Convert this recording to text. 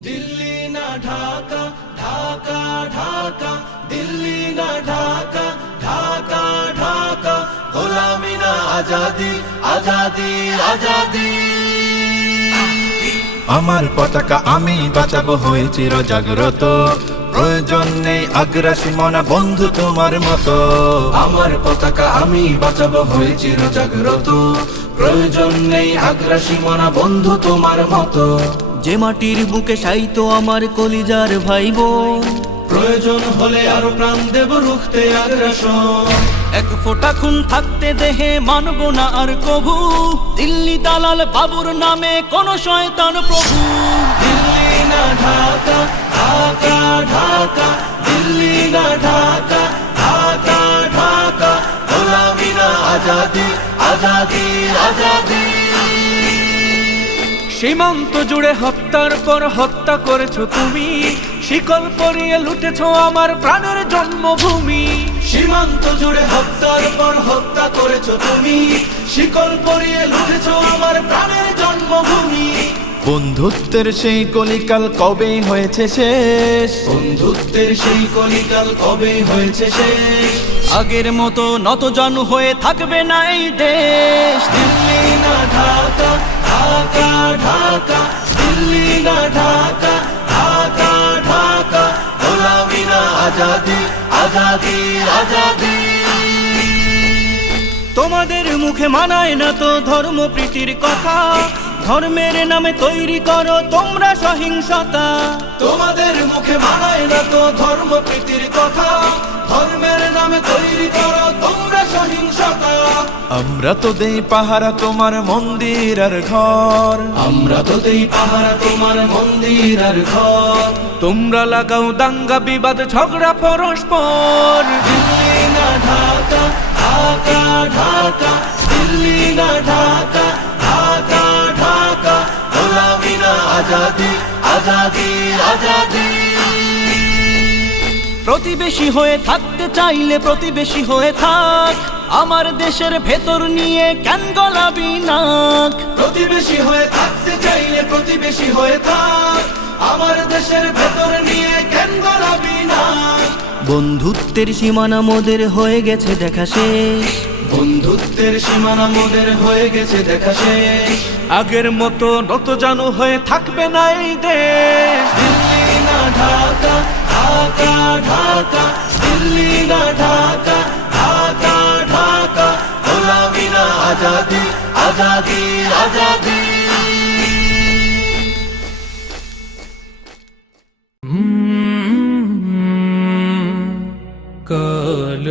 दिल्ली ना ढाका ढाका ढाका दिल्ली ना ढाका ढाका ढाका গোলামি না আজাদি আজাদি আজাদি আমার পতাকা আমি বাঁচাবো হয়ে চির জাগ্রত প্রয়োজন নেই আগ্রাসী মনা বন্ধু তোমার মতো আমার পতাকা আমি বাঁচাবো হয়ে চির জাগ্রত প্রয়োজন নেই আগ্রাসী মনা বন্ধু তোমার মতো যে মাটির বুকে সাইতো আমার কলিজার ভাই বোন প্রয়োজন হলে আরো প্রাণ দেব রুখতে আগ্রাসন এক ফোঁটা খুন থাকতে দেহে মানব না আর কভু দিল্লি দালাল বাবুর নামে কোন শয়তান প্রভু দিল্লি না ঢাকা ঢাকা ঢাকা দিল্লি না ঢাকা ঢাকা ঢাকা গোলামি না আজাদি আজাদি আজাদি সীমান্ত জুড়ে হত্যার পর হত্যা করেছো তুমি শিকল পরিয়ে লুটেছো আমার প্রাণের জন্মভূমি সীমান্ত জুড়ে হত্যার পর হত্যা করেছো তুমি শিকল পরিয়ে লুটেছো আমার প্রাণের জন্মভূমি বন্ধুত্বের সেই কলিকাল কবে হয়েছে শেষ বন্ধুত্বের সেই কলিকাল কবে হয়েছে শেষ আগের মতো নতজানু হয়ে থাকবে না এই দেশ দিল্লি না ঢাকা ঢাকা ঢাকা দিল্লি না ঢাকা ঢাকা ঢাকা গোলামি না আজাদি আজাদি আজাদি তোমাদের মুখে মানায় না তো ধর্ম প্রীতির কথা ধর্মের নামে তৈরি করো তোমরা সহিংসতা তোমাদের মুখে মানায় না তো ধর্ম প্রীতির কথা ধর্মের নামে তৈরি করো তোমরা সহিংসতা আমরা তো দেই পাহারা তোমার মন্দির আর ঘর আমরা তো দেই পাহারা তোমার মন্দির আর ঘর তোমরা লাগাও দাঙ্গা বিবাদ ঝগড়া পরস্পর দিল্লি না ঢাকা ঢাকা ঢাকা দিল্লি না ঢাকা ঢাকা ঢাকা গোলামি না আজাদি আজাদি আজাদি প্রতিবেশী হয়ে থাকতে চাইলে প্রতিবেশী হয়ে থাক আমার দেশের ভেতর নিয়ে কেন গলাবি নাক প্রতিবেশী হয়ে থাকতে চাইলে প্রতিবেশী হয়ে থাক আমার দেশের ভেতর নিয়ে কেন গলাবি না বন্ধুত্বের সীমানা মোদের হয়ে গেছে দেখা শেষ বন্ধুত্বের সীমানা মোদের হয়ে গেছে দেখা শেষ আগের মতো নতজানু হয়ে থাকবে না এই দেশ দিল্লি না ঢাকা ঢাকা ঢাকা দিল্লি না ঢাকা ঢাকা ঢাকা গোলামি না আজাদি আজাদি আজাদি কাল